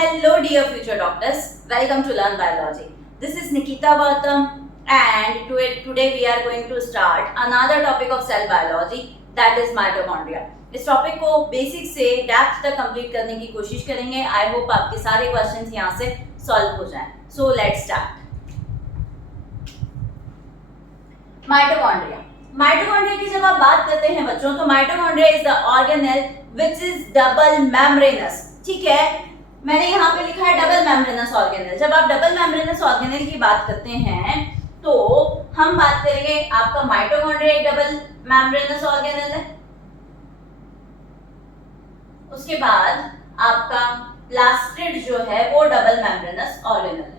Hello dear future doctors, welcome to Learn Biology. This is Nikita Gautam and today we are going to start another topic of cell biology, that is mitochondria. इस topic को basic से depth तक complete करने की कोशिश करेंगे. I hope आपके सारे क्वेश्चंस यहाँ से सॉल्व हो जाएं. So let's start. माइटोकॉन्ड्रिया की जब आप बात करते हैं बच्चों, तो mitochondria is the organelle which is double membranes. ठीक है, मैंने यहाँ पे लिखा है डबल मेम्ब्रेनस ऑर्गेनेल. जब आप डबल मेम्ब्रेनस ऑर्गेनेल की बात करते हैं तो हम बात करेंगे आपका माइटोकॉन्ड्रिया एक डबल मेम्ब्रेनस ऑर्गेनेल है. उसके बाद आपका प्लास्टिड जो है वो डबल मेम्ब्रेनस ऑर्गेनेल है.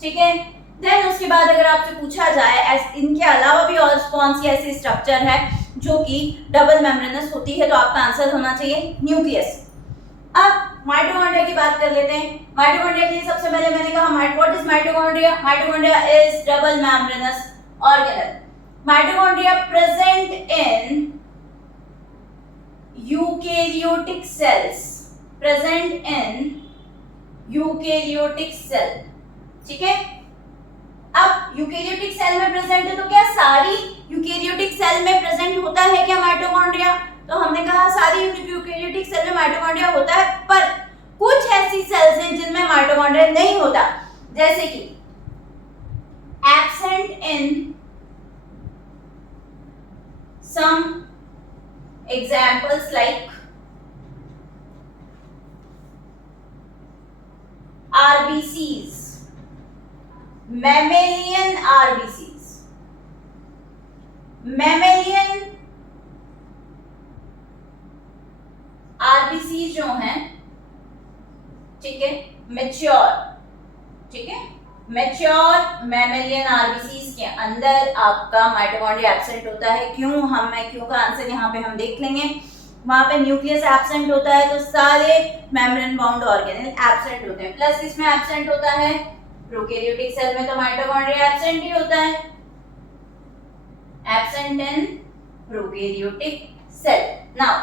ठीक है, देन उसके बाद अगर आपसे पूछा जाए इनके अलावा भी और कौन सी ऐसी स्ट्रक्चर है जो कि डबल मेम्ब्रेनस होती है, तो आपका आंसर होना चाहिए न्यूक्लियस. अब माइटोकॉन्ड्रिया की बात कर लेते हैं. माइटोकॉन्ड्रिया के लिए सबसे पहले मैंने कहा what is mitochondria. Mitochondria is double membranous organelle. Mitochondria present in eukaryotic cells. Present in eukaryotic cell. ठीक है, अब यूकेरियोटिक सेल में प्रेजेंट है, तो क्या सारी यूकेरियोटिक सेल में प्रेजेंट होता है क्या माइटोकॉन्ड्रिया? तो हमने कहा सारी यूकेरियोटिक सेल में माइटोकॉन्ड्रिया होता है, पर कुछ ऐसी सेल्स हैं जिनमें माइटोकॉन्ड्रिया नहीं होता, जैसे कि absent in some examples like RBCs, mammalian RBCs. mammalian RBCs जो हैं, ठीक है, मैच्योर. ठीक है, मैच्योर मैमेलियन RBCs के अंदर आपका माइटोकॉन्ड्रिया एब्सेंट होता है. क्यों का आंसर यहाँ पे हम देख लेंगे. वहां पे न्यूक्लियस एब्सेंट होता है, तो सारे मेम्ब्रेन बाउंड ऑर्गेनेल एब्सेंट होते हैं. प्लस इसमें एब्सेंट होता है प्रोकैरियोटिक सेल में, तो माइटोकॉन्ड्रिया एब्सेंट ही होता है. Absent in prokaryotic cell. Now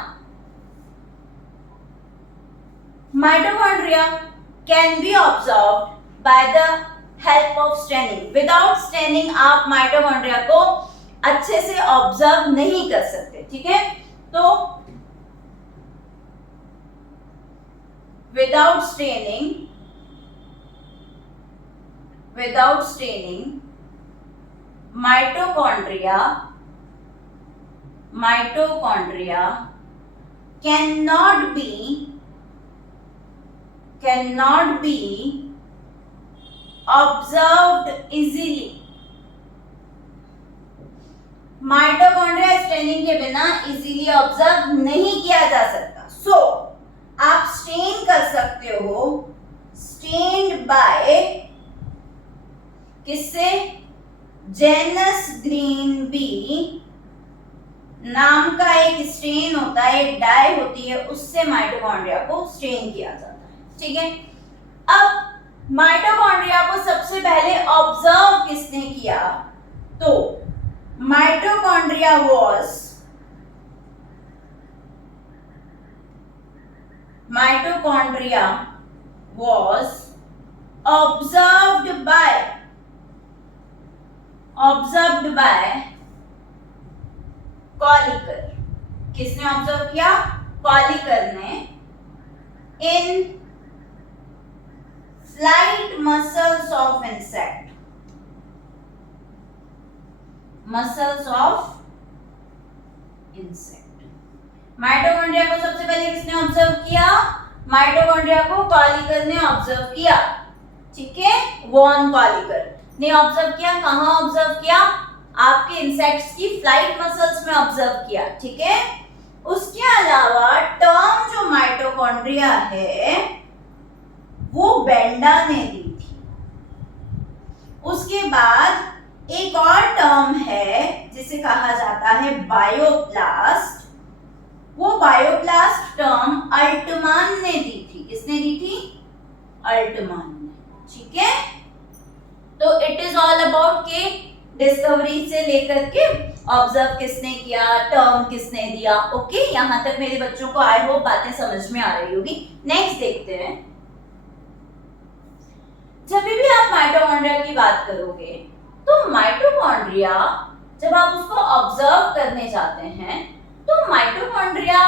mitochondria can be observed by the help of staining. Without staining आप माइटोकॉन्ड्रिया को अच्छे से ऑब्जर्व नहीं कर सकते. ठीक है, तो without staining mitochondria cannot be observed easily. Mitochondria staining के बिना इजीली ऑब्जर्व नहीं किया जा सकता. सो आप स्टेन कर सकते हो. स्टेन्ड बाय किससे? जेनस ग्रीन बी नाम का एक स्टेन होता है, एक डाई होती है, उससे माइटोकॉन्ड्रिया को स्टेन किया जाता है. ठीक है, अब माइटोकॉन्ड्रिया को सबसे पहले ऑब्जर्व किसने किया? तो माइटोकॉन्ड्रिया was observed by कॉलिकर. किसने ऑब्जर्व किया? कॉलिकर ने. In flight muscles of insect. Mitochondria को सबसे पहले किसने ऑब्जर्व किया? माइटोकॉन्ड्रिया को कॉलिकर ने ऑब्जर्व किया. ठीक है, वॉन कॉलिकर ने ऑब्जर्व किया. कहां ऑब्जर्व किया? आपके इंसेक्ट्स की फ्लाइट मसल्स में ऑब्जर्व किया. ठीक है, उसके अलावा टर्म जो माइटोकॉन्ड्रिया है वो बेंडा ने दी थी. उसके बाद एक और टर्म है जिसे कहा जाता है बायोप्लास्ट. वो बायोप्लास्ट टर्म अल्टमान ने दी थी. किसने दी थी? अल्टमान ने. ठीक है, तो इट इज ऑल अबाउट के डिस्कवरी से लेकर के ऑब्जर्व किसने किया, टर्म किसने दिया. ओके, यहाँ तक मेरे बच्चों को आई होप बातें समझ में आ रही होगी. नेक्स्ट देखते हैं. माइटोकॉन्ड्रिया की बात करोगे तो माइटोकॉन्ड्रिया जब आप उसको ऑब्जर्व करने जाते हैं तो माइटोकॉन्ड्रिया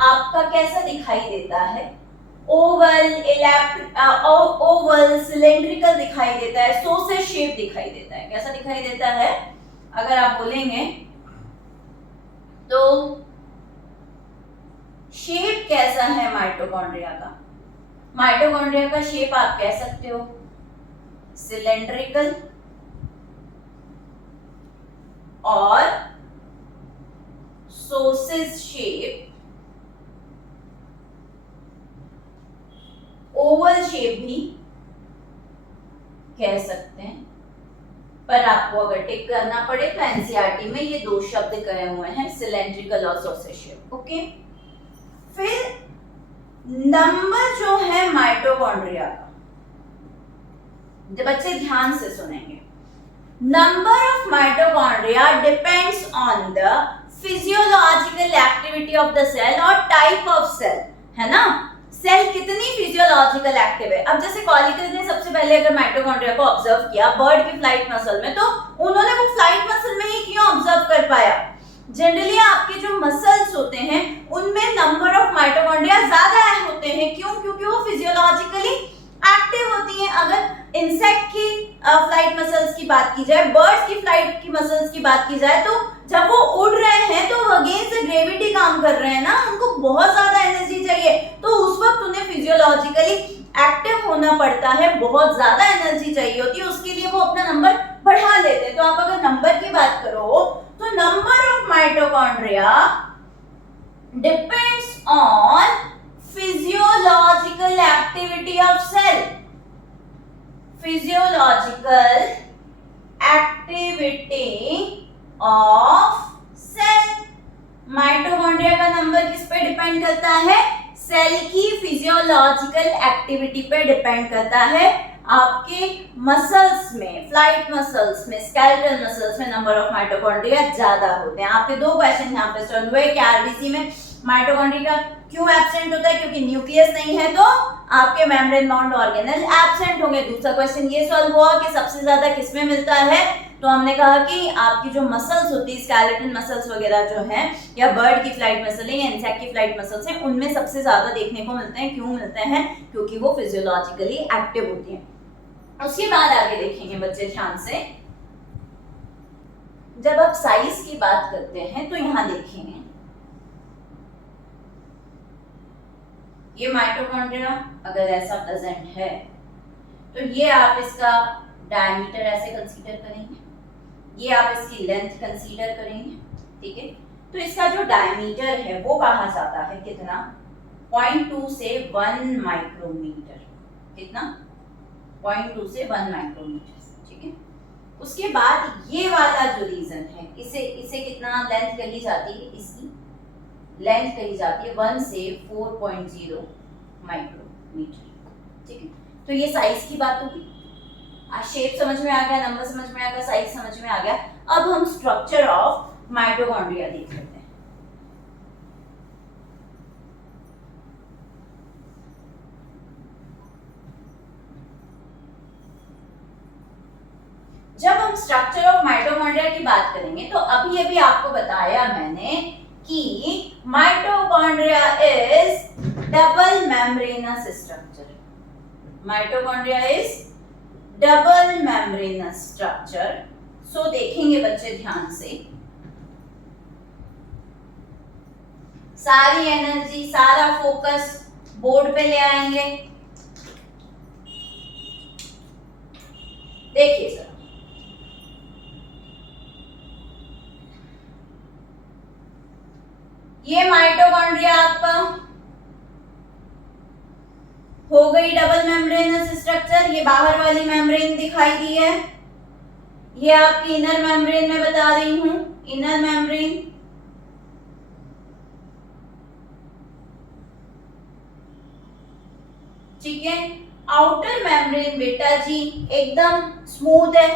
आपका कैसा दिखाई देता है? ओवल, ओवल, सिलेंड्रिकल दिखाई देता है, सॉसेज शेप दिखाई देता है। कैसा दिखाई देता है? अगर आप बोलेंगे तो शेप कैसा है माइटोकॉन्ड्रिया का? माइटोकॉन्ड्रिया का शेप आप कह सकते हो सिलेंड्रिकल और सॉसेज शेप, ओवल शेप भी कह सकते हैं। पर आपको अगर टिक करना पड़े तो एनसीईआरटी में ये दो शब्द कहे हुए हैं, सिलेंड्रिकल और सॉसेज शेप। ओके, फिर नंबर जो है माइटोकॉन्ड्रिया का, बच्चे ध्यान से सुनेंगे, number of mitochondria depends on the physiological activity of the cell और टाइप ऑफ सेल, है ना? सेल कितनी फिजियोलॉजिकल एक्टिव है। अब जैसे कॉलिकल ने सबसे पहले अगर माइटोकॉन्ड्रिया को ऑब्जर्व किया बर्ड की फ्लाइट मसल में, तो उन्होंने वो फ्लाइट मसल में ही क्यों ऑब्जर्व कर पाया? जनरली आपके जो मसल्स होते हैं उनमें नंबर ऑफ माइटोकॉन्ड्रिया ज्यादा होते हैं। क्यों? क्योंकि वो फिजियोलॉजिकली एक्टिव होती हैं। अगर इंसेक्ट की फ्लाइट मसल्स की बात की जाए, बर्ड्स की फ्लाइट की मसल्स की बात की जाए, तो जब वो उड़ रहे हैं तो अगेंस्ट ग्रेविटी काम कर रहे हैं ना, उनको बहुत ज्यादा एनर्जी चाहिए, तो उस वक्त उन्हें फिजियोलॉजिकली एक्टिव होना पड़ता है, बहुत ज्यादा एनर्जी चाहिए होती है, उसके लिए वो अपना नंबर बढ़ा लेते हैं। तो आप अगर नंबर की बात करो तो number of mitochondria depends on physiological activity of cell, physiological activity of cell. Mitochondria का नंबर किस पे डिपेंड करता है? सेल की फिजियोलॉजिकल एक्टिविटी पे डिपेंड करता है। आपके मसल्स में, फ्लाइट मसल्स में, स्केलेटल मसल्स में नंबर ऑफ माइटोकॉन्ड्रिया ज्यादा होते हैं। आपके दो क्वेश्चन यहाँ पे सॉल्व हुए कि आरबीसी में माइटोकॉन्ड्रिया क्यों एब्सेंट होता है? क्योंकि न्यूक्लियस नहीं है, तो आपके मेम्ब्रेन बाउंड ऑर्गेनेल एब्सेंट होंगे। दूसरा क्वेश्चन ये सॉल्व हुआ कि सबसे ज्यादा किसमें मिलता है, तो हमने कहा कि आपकी जो मसल्स होती है, स्केलेटल मसल्स वगैरह जो है, या बर्ड की फ्लाइट मसल है या इंसेक्ट की फ्लाइट मसल्स हैं, उनमें सबसे ज्यादा देखने को मिलते हैं। क्यों मिलते हैं? क्योंकि वो फिजियोलॉजिकली एक्टिव होती हैं। उसके बाद आगे देखेंगे बच्चे ध्यान से, जब आप साइज की बात करते हैं तो यहां देखेंगे ये माइटोकॉन्ड्रिया अगर ऐसा प्रेजेंट है तो ये आप इसका डायमीटर ऐसे कंसीडर करेंगे, ये आप इसकी लेंथ कंसीडर करेंगे, ठीक है? तो इसका जो डायमीटर है वो कहा जाता है कितना? 0.2 से 1 माइक्रोमीटर। कितना? 0.2 से 1 माइक्रोमीटर, ठीक है? उसके बाद ये वाला जो रीजन है, इसे कितना लेंथ कही जाती है? इसकी लेंथ कही जाती है 1 से 4.0 माइक्रोमीटर, ठीक है? तो ये साइज की बात होगी। शेप समझ में आ गया, नंबर समझ में आ गया, साइज समझ में आ गया। अब हम स्ट्रक्चर ऑफ माइटोकॉन्ड्रिया देख लेते हैं। जब हम स्ट्रक्चर ऑफ माइटोकॉन्ड्रिया की बात करेंगे तो अभी आपको बताया मैंने कि mitochondria is double membranous structure. Mitochondria is double membranous structure. So देखेंगे बच्चे ध्यान से, सारी एनर्जी, सारा फोकस बोर्ड पे ले आएंगे। देखिए सर, ये माइटोकॉन्ड्रिया आपका हो गई डबल मेम्ब्रेनस स्ट्रक्चर। ये बाहर वाली मेम्ब्रेन दिखाई दी है, ये आपकी इनर मेम्ब्रेन में बता रही हूं, इनर मेम्ब्रेन। ठीक है? आउटर मेम्ब्रेन बेटा जी एकदम स्मूथ है,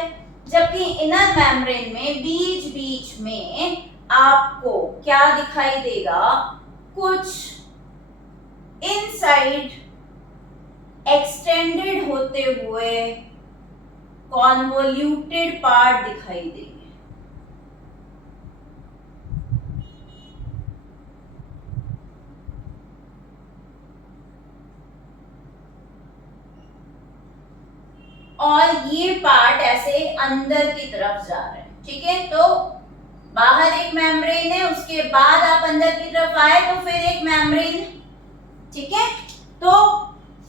जबकि इनर मेम्ब्रेन में बीच बीच में आपको क्या दिखाई देगा? कुछ इनसाइड एक्सटेंडेड होते हुए कॉन्वोल्यूटेड पार्ट दिखाई देंगे। और ये पार्ट ऐसे अंदर की तरफ जा रहे हैं, ठीक है। तो बाहर एक मेम्ब्रेन है, उसके बाद आप अंदर की तरफ आए तो फिर एक मेम्ब्रेन, ठीक है। तो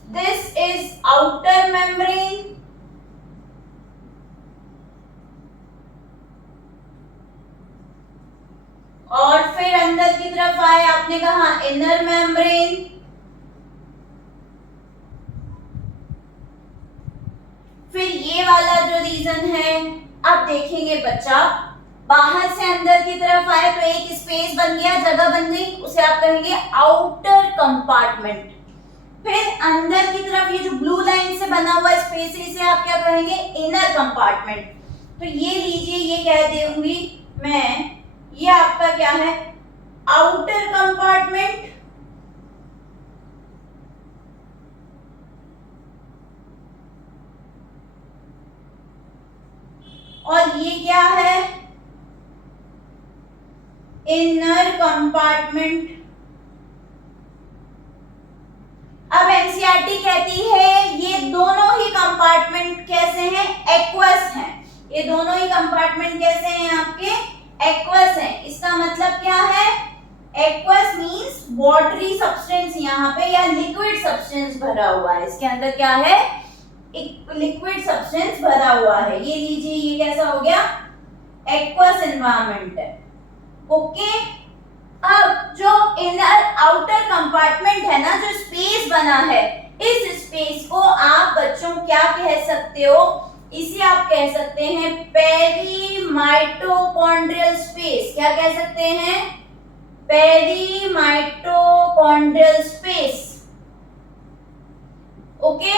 दिस इज आउटर मेम्ब्रेन, और फिर अंदर की तरफ आए, आपने कहा इनर मेम्ब्रेन, फिर ये वाला जो रीजन है, अब देखेंगे बच्चा, बाहर से अंदर की तरफ आए तो एक स्पेस बन गया, जगह बन गई, उसे आप कहेंगे आउटर कंपार्टमेंट। फिर अंदर की तरफ ये जो ब्लू लाइन से बना हुआ स्पेस है, इसे आप क्या कहेंगे, इनर कंपार्टमेंट। तो ये लीजिए, ये कह दूंगी मैं, ये आपका क्या है, आउटर कंपार्टमेंट, और ये क्या है, इनर कंपार्टमेंट। अब एनसीईआरटी कहती है ये दोनों ही कंपार्टमेंट कैसे हैं, एक्वस हैं। ये दोनों ही कंपार्टमेंट कैसे हैं, आपके एक्वस हैं। इसका मतलब क्या है, एक्वस मींस वाटरी सब्सटेंस यहाँ पे या लिक्विड सब्सटेंस भरा हुआ है, इसके अंदर क्या है, एक लिक्विड सब्सटेंस भरा हुआ है। ये लीजिए, ये कैसा हो गया, एक्वस एनवायरनमेंट है, ओके। अब जो इनर आउटर कंपार्टमेंट है ना, जो स्पेस बना है, इस स्पेस को आप बच्चों क्या कह सकते हो, इसे आप कह सकते हैं पेरी माइटोकॉन्ड्रियल स्पेस। क्या कह सकते हैं, peri mitochondrial space, okay.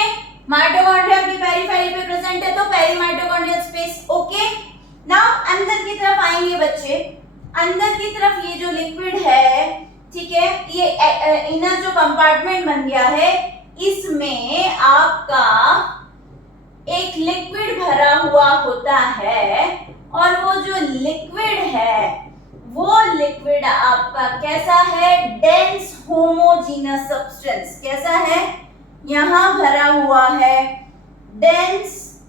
Mitochondria की पेरिफेरी पे प्रेजेंट है तो peri mitochondrial space, okay. Now अंदर की तरफ आएंगे बच्चे, अंदर की तरफ ये जो लिक्विड है, ठीक है, ये इनर जो कंपार्टमेंट बन गया है, इसमें आपका एक लिक्विड भरा हुआ होता है, और वो जो लिक्विड है, वो लिक्विड आपका कैसा है, डेंस होमोजीनस सब्सटेंस। कैसा है, यहां भरा हुआ है dense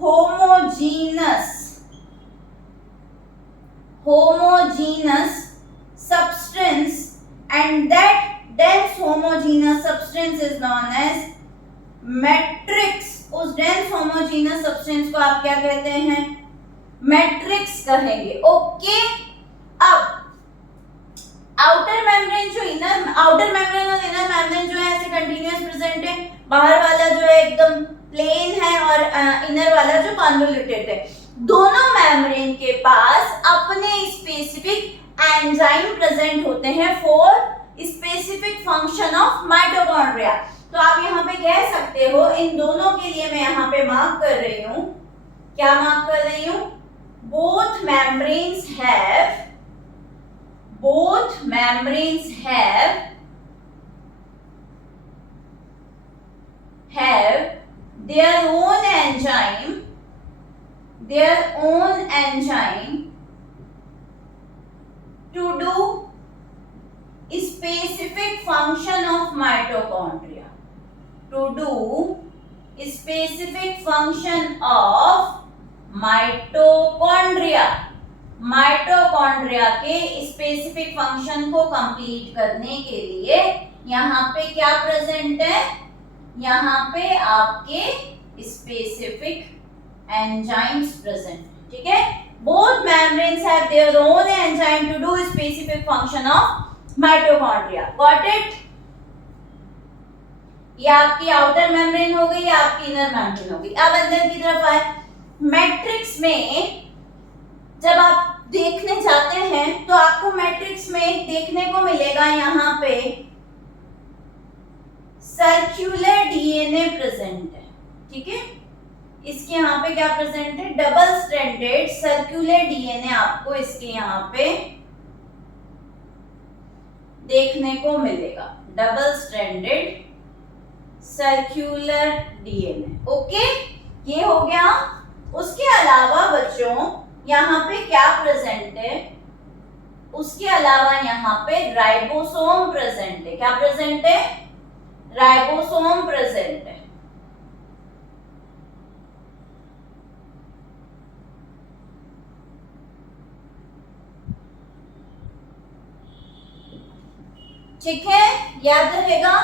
homogeneous substance, and that dense homogeneous substance is known as matrix। उस dense homogeneous substance को आप क्या कहते हैं, मैट्रिक्स कहेंगे, ओके। अब आउटर मेम्ब्रेन जो आउटर मेम्ब्रेन और इनर मेम्ब्रेन जो है ऐसे कंटिन्यूअस प्रेजेंट है, बाहर वाला जो है एकदम प्लेन है और इनर वाला जो कॉन्वोल्यूटेड है। दोनों मेम्ब्रेन के पास अपने स्पेसिफिक एंजाइम प्रेजेंट होते हैं for specific function of mitochondria. तो आप यहाँ पे कह सकते हो, इन दोनों के लिए मैं यहाँ पे मार्क कर रही हूँ, क्या मार्क कर रही हूँ, both membranes have their own enzyme to do specific function of mitochondria, mitochondria के स्पेसिफिक फंक्शन को कंप्लीट करने के लिए यहाँ पे क्या प्रेजेंट है, यहाँ पे आपके स्पेसिफिक एंजाइम्स प्रेजेंट, ठीक है। Both membranes have their own enzyme to do specific function of mitochondria, got it. ये आपकी आउटर मेम्ब्रेन हो गई, आपकी इनर मेम्ब्रेन हो गई। अब अंदर की तरफ आए, मैट्रिक्स में जब आप देखने जाते हैं तो आपको मैट्रिक्स में देखने को मिलेगा यहाँ पे सर्कुलर डीएनए प्रेजेंट है, ठीक है। इसके यहाँ पे क्या प्रेजेंट है, डबल स्ट्रैंडेड सर्कुलर डीएनए आपको इसके यहाँ पे देखने को मिलेगा, double stranded circular DNA, okay. ये हो गया उसके अलावा बच्चों यहाँ पे क्या प्रेजेंट है? उसके अलावा यहाँ पे राइबोसोम प्रेजेंट है। क्या प्रेजेंट है? राइबोसोम प्रेजेंट है। ठीक है, याद रहेगा।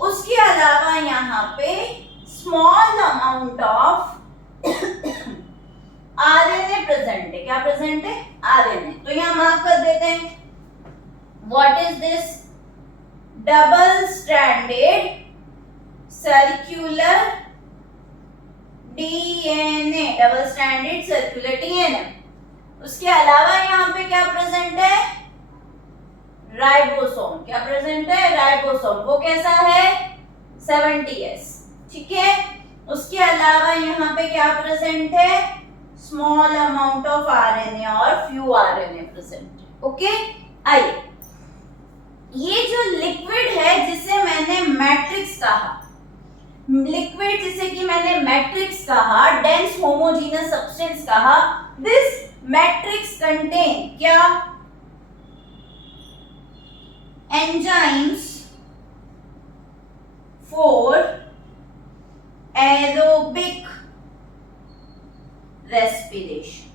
उसके अलावा यहाँ पे small amount of RNA present है। क्या प्रेजेंट है? आरएनए। तो यहाँ मार्क कर देते हैं। What is this? Double stranded circular DNA. Double stranded circular DNA. उसके अलावा यहाँ पे क्या प्रेजेंट है? राइबोसोम। क्या प्रेजेंट है? राइबोसोम। वो कैसा है? 70S। ठीक है। उसके अलावा यहाँ पे क्या प्रेजेंट है? स्मॉल अमाउंट ऑफ आरएनए और फ्यू आरएनए प्रेजेंट है। ओके, आइए, ये जो लिक्विड है जिसे मैंने मैट्रिक्स कहा, लिक्विड जिसे कि मैंने मैट्रिक्स कहा, डेंस होमोजेनस सब्सटेंस कहा, दिस मैट्रिक्स कंटेन क्या? Enzymes for aerobic respiration.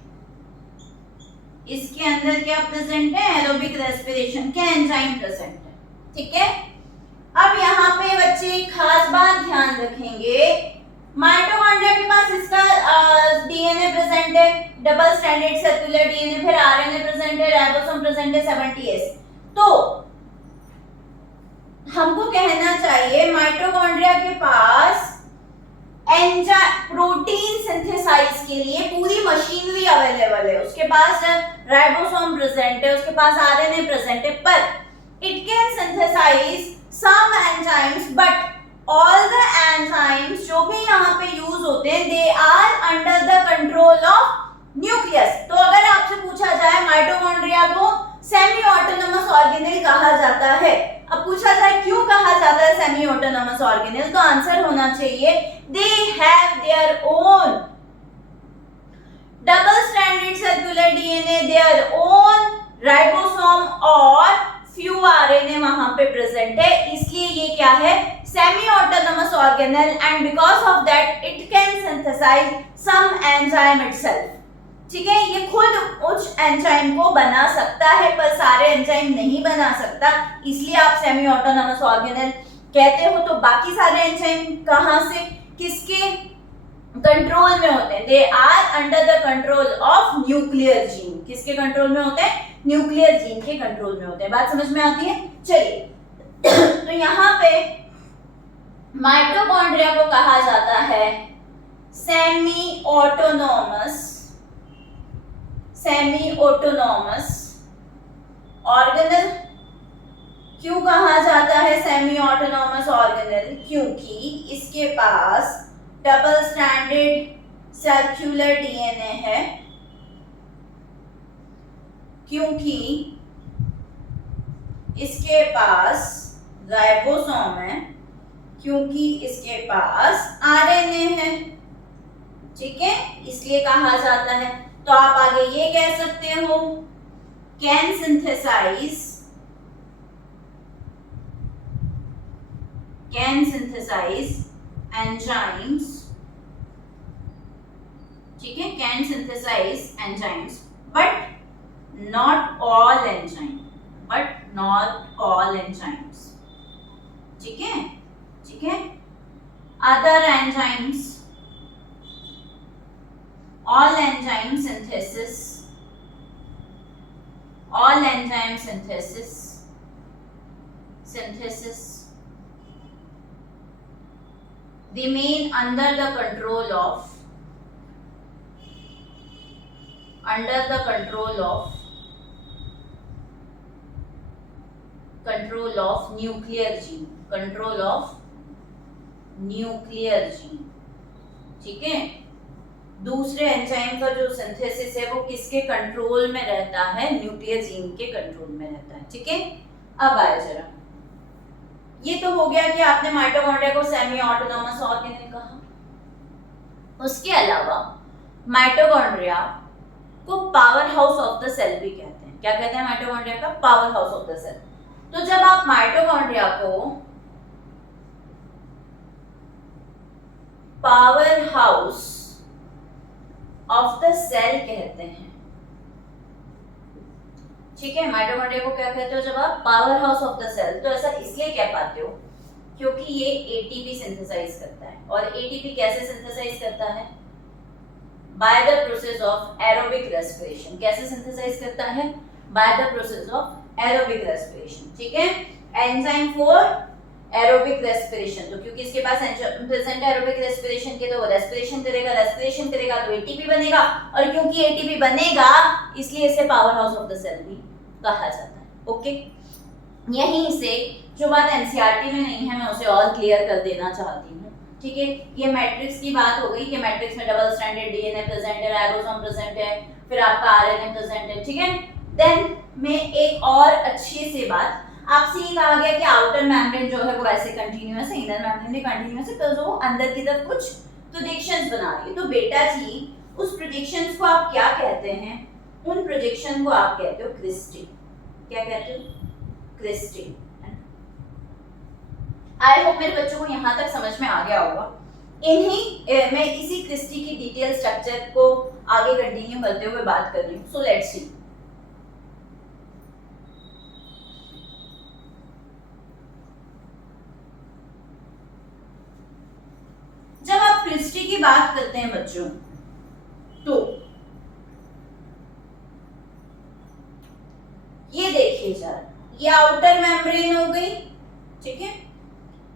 इसके अंदर क्या प्रेजेंट है? एरोबिक रेस्पिरेशन के एंजाइम प्रेजेंट है। ठीक है। अब यहाँ पे बच्चे एक खास बात ध्यान रखेंगे, माइटोकॉन्ड्रिया के पास इसका डीएनए प्रेजेंट है, डबल स्ट्रैंडेड सर्कुलर डीएनए, फिर आरएनए प्रेजेंट है, राइबोसोम प्रेजेंट है, 70S। तो हमको कहना चाहिए माइटोकॉन्ड्रिया के पास प्रोटीन सिंथेसाइज के लिए पूरी मशीनरी अवेलेबल है। उसके पास राइबोसोम प्रेजेंट है, उसके पास आरएनए प्रेजेंट है, पर it can synthesize some enzymes, but all the enzymes जो भी यहाँ पे यूज होते हैं, they are under the control of nucleus. तो अगर आपसे पूछा जाए माइटोकॉन्ड्रिया को सेमी ऑटोनोमस ऑर्गेनेल कहा जाता है, अब पूछा जाए क्यों कहा जाता है सेमी ऑटोनोमस ऑर्गेनेल, तो आंसर होना चाहिए they have their own double stranded circular DNA, their own ribosome और फ्यू आरएनए वहां पे प्रेजेंट है, इसलिए ये क्या है? Semi autonomous organelle, and because of that it can synthesize some enzyme itself. ठीक है, ये खुद उस एंजाइम को बना सकता है पर सारे एंजाइम नहीं बना सकता, इसलिए आप सेमी ऑटोनोमस ऑर्गेनेल कहते हो। तो बाकी सारे एंजाइम कहां से, किसके कंट्रोल में होते हैं? They are under the control of nuclear gene. किसके कंट्रोल में होते हैं? न्यूक्लियर जीन के कंट्रोल में होते हैं। बात समझ में आती है? चलिए तो यहाँ पे माइटोकॉन्ड्रिया को कहा जाता है सेमी ऑटोनोमस ऑर्गेनेल। क्यों कहा जाता है सेमी ऑटोनोमस ऑर्गेनेल? क्योंकि इसके पास डबल स्ट्रैंडेड सर्कुलर डीएनए है, क्योंकि इसके पास राइबोसोम है, क्योंकि इसके पास आरएनए है। ठीक है, इसलिए कहा जाता है। तो आप आगे ये कह सकते हो कैन सिंथेसाइज एंजाइम्स। ठीक है, can synthesize enzymes but not all enzymes. ठीक है, ठीक है, other enzymes, all enzyme synthesis remain under the control of nuclear gene। ठीक है, दूसरे एंजाइम का जो सिंथेसिस है वो किसके कंट्रोल में रहता है? न्यूक्लियर जीन के कंट्रोल में रहता है। ठीक है, अब आए जरा, ये तो हो गया कि आपने माइटोकॉन्ड्रिया को सेमी ऑटोनोमस ऑर्गेनेल कहा। उसके अलावा माइटोकॉन्ड्रिया को powerhouse of the cell भी कहते हैं। क्या कहते हैं माइटोकॉन्ड्रिया का? Powerhouse of the cell. तो जब आप माइटोकॉन्ड्रिया को powerhouse of the cell कहते हैं, ठीक है, माइटोकॉन्ड्रिया को क्या कहते हो जब आप? Powerhouse of the cell. तो ऐसा इसलिए कह पाते हो क्योंकि ये एटीपी सिंथेसाइज करता है। और एटीपी कैसे सिंथेसाइज करता है? By the process of aerobic respiration. कैसे सिंथेसाइज करता है? By the process of aerobic respiration, ठीक है। एंजाइम फॉर एरोबिक रेस्पिरेशन, तो क्योंकि इसके पास प्रेजेंट एरोबिक रेस्पिरेशन के, तो वो रेस्पिरेशन करेगा तो एटीपी बनेगा, और क्योंकि एटीपी बनेगा इसलिए इसे powerhouse of the cell भी कहा जाता है। ओके, यहीं से जो बात एनसीईआरटी में नहीं है मैं उसे और क्लियर कर देना चाहती हूँ, ठीक है। ये मैट्रिक्स की बात हो गई कि मैट्रिक्स में डबल स्ट्रैंडेड डीएनए प्रेजेंट है, राइबोसोम प्रेजेंट है, फिर आपका आरएनए प्रेजेंट है, ठीक है। देन में एक और अच्छी सी बात आपसे ये कहा गया कि आउटर मेम्ब्रेन जो है वो ऐसे कंटीन्यूअस है, इनर मेम्ब्रेन भी कंटीन्यूअस है, तो जो अंदर की तरफ कुछ प्रोजेक्शंस बना रही है। तो बेटा जी उस प्रोजेक्शंस को आप क्या कहते हैं? उन प्रोजेक्शन को आप कहते हो क्रिस्टी। क्या कहते हो? क्रिस्टी। आई होप मेरे बच्चों को यहाँ तक समझ में आ गया होगा। इन्हीं मैं इसी क्रिस्टी की डिटेल स्ट्रक्चर को आगे कंटिन्यू करते हुए बात कर रही हूँ। So let's see. जब आप क्रिस्टी की बात करते हैं बच्चों, तो ये देखिए जरा, ये आउटर मेम्ब्रेन हो गई, ठीक है,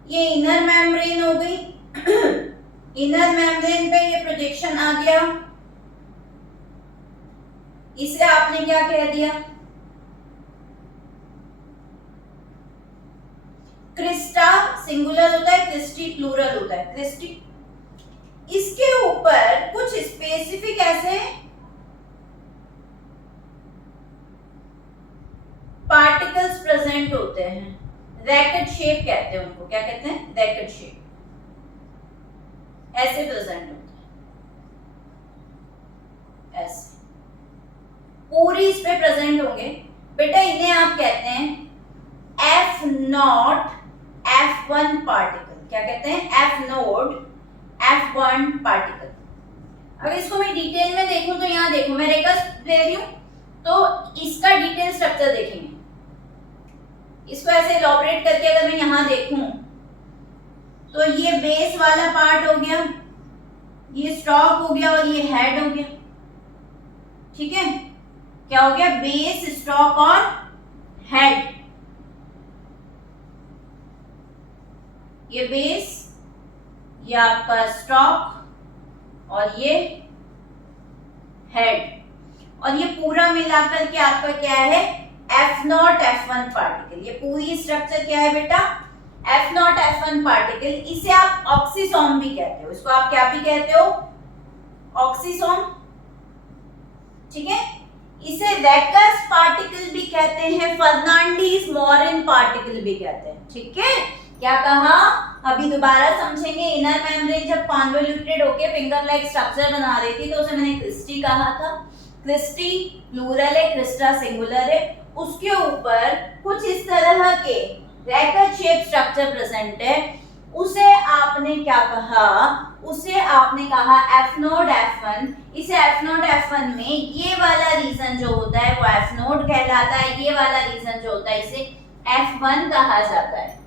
ये इनर मेम्ब्रेन हो गई। इनर मेम्ब्रेन पे ये प्रोजेक्शन आ गया, इसे आपने क्या कह दिया? क्रिस्टा सिंगुलर होता है, क्रिस्टी प्लूरल होता है। क्रिस्टी, इसके ऊपर कुछ स्पेसिफिक ऐसे पार्टिकल्स प्रेजेंट होते हैं, रैकेट शेप कहते हैं उनको। क्या कहते हैं? रैकेट शेप, ऐसे प्रेजेंट होते हैं, ऐसे पूरी इस पे प्रेजेंट होंगे। बेटा इन्हें आप कहते हैं F0 F1 पार्टिकल। क्या कहते हैं? F0 F1 particle. अगर इसको मैं डिटेल में देखूं तो यहाँ देखो मैं रेकस दे रही हूँ, तो इसका डिटेल स्ट्रक्चर देखेंगे। इसको ऐसे इलॉबरेट करके अगर मैं यहाँ देखूं तो ये बेस वाला पार्ट हो गया, ये स्टॉक हो गया और ये हेड हो गया, ठीक है। क्या हो गया? बेस, स्टॉक और हेड। ये बेस, ये आपका स्टॉक और ये हेड, और ये पूरा मिलाकर के आपका क्या है? F0 F1 particle. ये पूरी स्ट्रक्चर क्या है बेटा? F0 F1 particle. इसे आप ऑक्सीसोम भी कहते हो, इसको आप क्या भी कहते हो? ऑक्सीसोम, ठीक है। इसे रैकस पार्टिकल भी कहते हैं, फर्नांडीज मोरिन पार्टिकल भी कहते हैं, ठीक है। क्या कहा? अभी दोबारा समझेंगे। इनर मेम्ब्रेन जब कॉन्वोल्यूटेड होके फिंगर लाइक स्ट्रक्चर बना रही थी तो उसे मैंने क्रिस्टी कहा था। क्रिस्टी प्लूरल है, क्रिस्टा सिंगुलर है। उसके ऊपर कुछ इस तरह के रैकेट शेप स्ट्रक्चर प्रेजेंट है, उसे आपने क्या कहा? उसे आपने कहा F0 F1। इसे F0 F1 में ये वाला रीजन जो होता है वो F0 कहलाता है, ये वाला रीजन जो होता है इसे F1 कहा जाता है,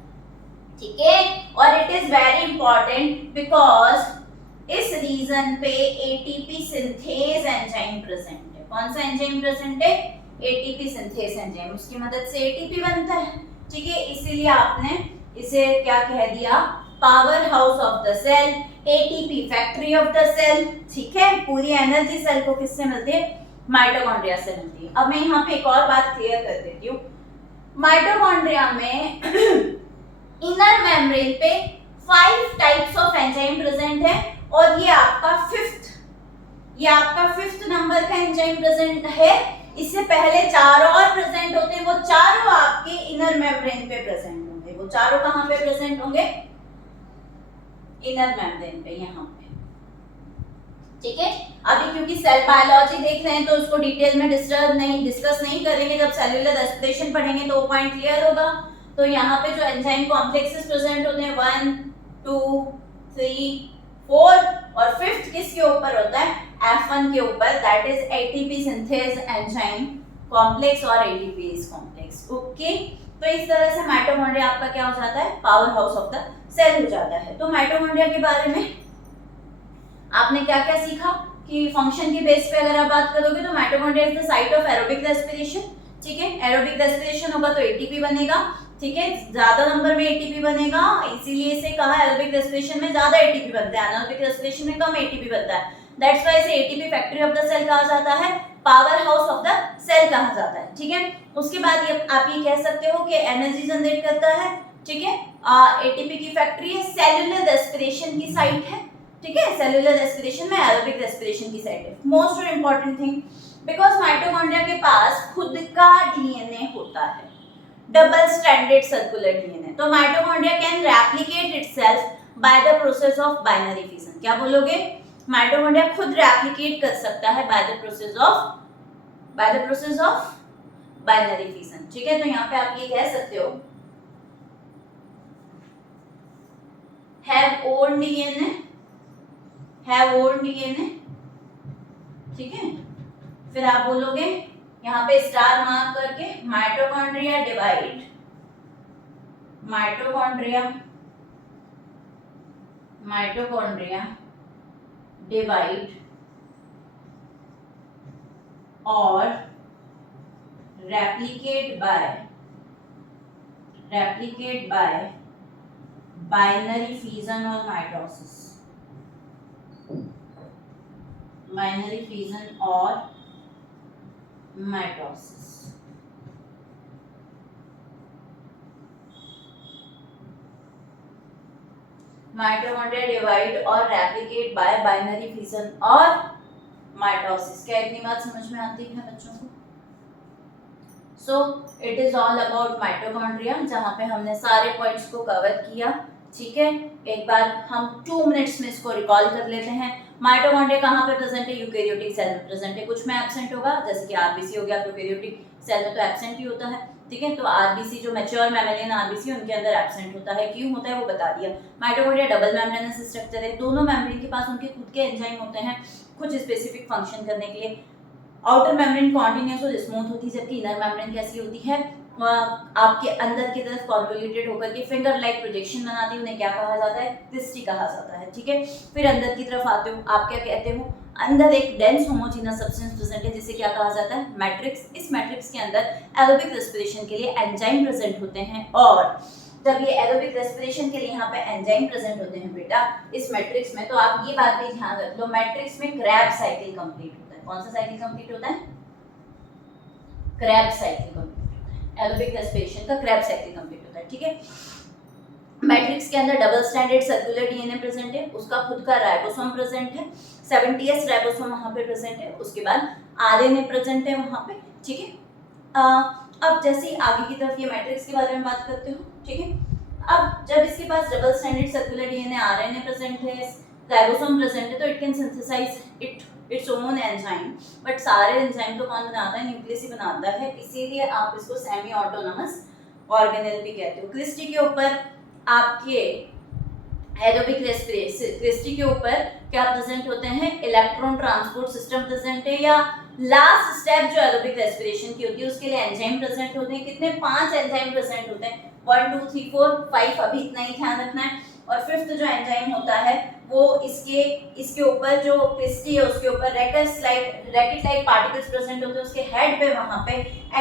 ठीक है। और it is very important because इस रीजन पे एटीपी सिंथेज एंजाइम प्रेजेंट है। कौन सा एंजाइम प्रेजेंट है? ATP synthase enzyme. उसकी मदद से एटीपी बनता है, ठीक है। इसीलिए आपने इसे क्या कह दिया? Powerhouse of the cell, ATP factory of the cell, ठीक है। पूरी एनर्जी सेल को किससे मिलती है? माइटोकॉन्ड्रिया से मिलती है। अब मैं यहाँ पे एक और बात क्लियर कर देती हूँ। माइटोकॉन्ड्रिया में इनर मेम्ब्रेन पे 5 टाइप्स ऑफ एंजाइम प्रेजेंट है, और ये आपका फिफ्थ नंबर का एंजाइम प्रेजेंट है। इससे पहले 4 और प्रेजेंट होते हैं, वो चारों आपके इनर मेम्ब्रेन पे प्रेजेंट होंगे। वो चारों कहाँ पे प्रेजेंट होंगे? इनर मेम्ब्रेन पे, यहाँ पे, ठीक है। अभी क्योंकि सेल बायोलॉजी देख रहे हैं तो उसको डिटेल में डिस्कस नहीं करेंगे, जब सेलुलर रेस्पिरेशन पढ़ेंगे तो वो पॉइंट क्लियर होगा। तो यहाँ पे जो एंजाइम कॉम्प्लेक्सेस प्रेजेंट होते हैं 1 2 3 4 और 5th किसके ऊपर होता है, F1 के ऊपर, that is ATP synthase enzyme complex और एटीपीज कॉम्प्लेक्स। ओके, तो इस तरह से माइटोकॉन्ड्रिया आपका क्या हो जाता है, powerhouse of the cell हो जाता है। तो माइटोकॉन्ड्रिया के बारे में आपने क्या क्या सीखा कि फंक्शन के बेस पे अगर आप बात करोगे तो mitochondria is the site of aerobic respiration. ठीक है, एरोबिक रेस्पिरेशन होगा तो एटीपी बनेगा। ठीक है, ज्यादा नंबर में एटीपी बनेगा, इसीलिए इसे कहा एरोबिक रेस्पिरेशन में ज्यादा एटीपी बनता है, एनारोबिक रेस्पिरेशन में कम एटीपी बनता है। दैट्स व्हाई इसे ATP factory of the cell कहा जाता है, powerhouse of the cell कहा जाता है। ठीक है, उसके बाद आप ये कह सकते हो कि एनर्जी जनरेट करता है। ठीक है, एटीपी की फैक्ट्री है, सेलुलर रेस्पिरेशन की साइट है। ठीक है, सेलुलर रेस्पिरेशन में एरोबिक रेस्पिरेशन की साइट है। Most important thing, because mitochondria के पास खुद का डीएनए होता है, डबल स्ट्रैंडेड सर्कुलर डीएनए। तो mitochondria can replicate itself by the process of binary fission. क्या बोलोगे, माइटोकॉन्ड्रिया खुद रेप्लिकेट कर सकता है by the process of binary fission. ठीक है, तो यहाँ पे आप ये कह सकते हो हैव ओन डीएनए। ठीक है, फिर आप बोलोगे यहाँ पे स्टार मार्क करके माइटोकॉन्ड्रिया डिवाइड और रेप्लिकेट बाय बाइनरी फिजन और माइटोसिस। माइटोकॉन्ड्रिया डिवाइड और रेप्लिकेट बाय बाइनरी फिजन और माइटोसिस। क्या इतनी बात समझ में आती है बच्चों को? So it is all about mitochondria, जहां पे हमने सारे पॉइंट्स को कवर किया। ठीक है, एक बार हम 2 मिनट्स में इसको रिकॉल कर लेते हैं। माइटोकॉन्ड्रिया कहाँ पे प्रेजेंट है, यूकेरियोटिक सेल में प्रेजेंट है, कुछ में एब्सेंट होगा, जैसे कि आरबीसी हो गया, प्रोकैरियोटिक सेल में तो एब्सेंट ही होता है। ठीक है, तो आरबीसी जो मैच्योर मैमेलियन आरबीसी उनके अंदर एब्सेंट होता है, क्यों होता है वो बता दिया। माइटोकॉन्ड्रिया डबल मेम्ब्रेनस स्ट्रक्चर है, दोनों मेम्ब्रेन के पास उनके खुद के एंजाइम होते हैं कुछ स्पेसिफिक फंक्शन करने के लिए। आउटर मेम्ब्रेन कॉन्टिन्यूअस और स्मूथ होती है, जबकि इनर मेम्ब्रेन कैसी होती है, आपके अंदर की तरफ कॉन्वोल्यूटेड होकर के फिंगर लाइक प्रोजेक्शन बनाती है, उन्हें क्या कहा जाता है, क्रिस्टी कहा जाता है। ठीक है, फिर अंदर की तरफ आते हो, आप क्या कहते हो, अंदर एक डेंस होमोजेनस सब्सटेंस प्रेजेंट है, जिसे क्या कहा जाता है, मैट्रिक्स। इस मैट्रिक्स के अंदर एरोबिक रेस्पिरेशन के लिए एंजाइम प्रेजेंट होते हैं, और जब ये एरोबिक रेस्पिरेशन के लिए यहाँ पे एंजाइम प्रेजेंट होते हैं बेटा इस मैट्रिक्स में, तो आप ये बात भी ध्यान रख लो, मैट्रिक्स में क्रैब साइकिल कंप्लीट होता है। कौन सा साइकिल कंप्लीट होता है, Krebs cycle complete, aerobic respiration का क्रैब साइकिल कंप्लीट होता है। ठीक है, मैट्रिक्स के अंदर double stranded circular DNA present है, उसका खुद का राइबोसोम प्रेजेंट है, 70s राइबोसोम वहां पे प्रेजेंट है, उसके बाद आरएनए प्रेजेंट है वहां पे। ठीक है, अब जैसे ही आगे की तरफ ये मैट्रिक्स के बारे में बात करते हो। ठीक है, अब जब इसके पास double stranded circular DNA RNA present है, राइबोसोम प्रेजेंट है, तो it can synthesise its own enzyme. But सारे एंजाइम तो कौन बनाता है, न्यूक्लियस ही बनाता है, इसीलिए आप इसको सेमी ऑटोनोमस ऑर्गेनेल भी कहते हो। क्रिस्टी के ऊपर आपके एरोबिक रेस्पिरेशन, क्रिस्टी के ऊपर क्या प्रेजेंट होते हैं, इलेक्ट्रॉन ट्रांसपोर्ट सिस्टम प्रेजेंट है, या लास्ट स्टेप जो एरोबिक रेस्पिरेशन की होती है उसके लिए एंजाइम प्रेजेंट होते हैं। कितने, 5 एंजाइम प्रेजेंट होते हैं, 1 2 3 4 5, अभी इतना ही ध्यान रखना है। और 5th जो एंजाइम होता है वो इसके ऊपर जो क्रिस्टी है उसके ऊपर रैकेट लाइक पार्टिकल्स प्रेजेंट होते हैं, उसके हेड पे वहां पे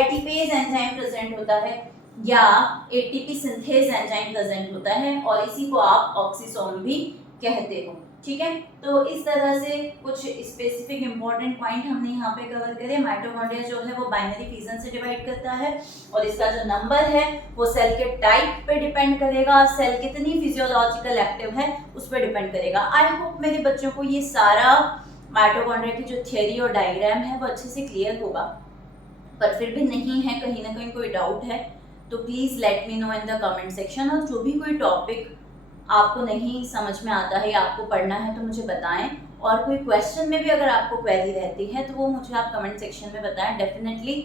एटीपेज एंजाइम प्रेजेंट होता है या एटीपी सिंथेज एंजाइम प्रेजेंट होता है, और इसी को आप ऑक्सीसोम भी कहते हो। ठीक है, तो इस तरह से कुछ स्पेसिफिक इंपॉर्टेंट पॉइंट हमने यहाँ पे कवर करे। माइटोकॉन्ड्रिया जो है वो बाइनरी फिजन से डिवाइड करता है, और इसका जो नंबर है वो सेल के टाइप पे डिपेंड करेगा, सेल कितनी फिजियोलॉजिकल एक्टिव है उस पर डिपेंड करेगा। आई होप मेरे बच्चों को ये सारा माइटोकॉन्ड्रिया की जो थ्योरी और डायग्राम है वो अच्छे से क्लियर होगा, पर फिर भी नहीं है, कहीं ना कहीं कोई डाउट है तो please let me know in the comment section. और जो भी कोई टॉपिक आपको नहीं समझ में आता है या आपको पढ़ना है तो मुझे बताएं, और कोई क्वेश्चन में भी अगर आपको क्वेरी रहती है तो वो मुझे आप कमेंट सेक्शन में बताएं। Definitely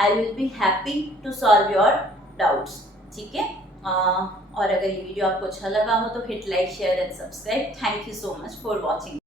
I will be happy to solve your doubts, ठीक है। और अगर ये वीडियो आपको अच्छा लगा हो तो hit like, share and subscribe. Thank you so much for watching.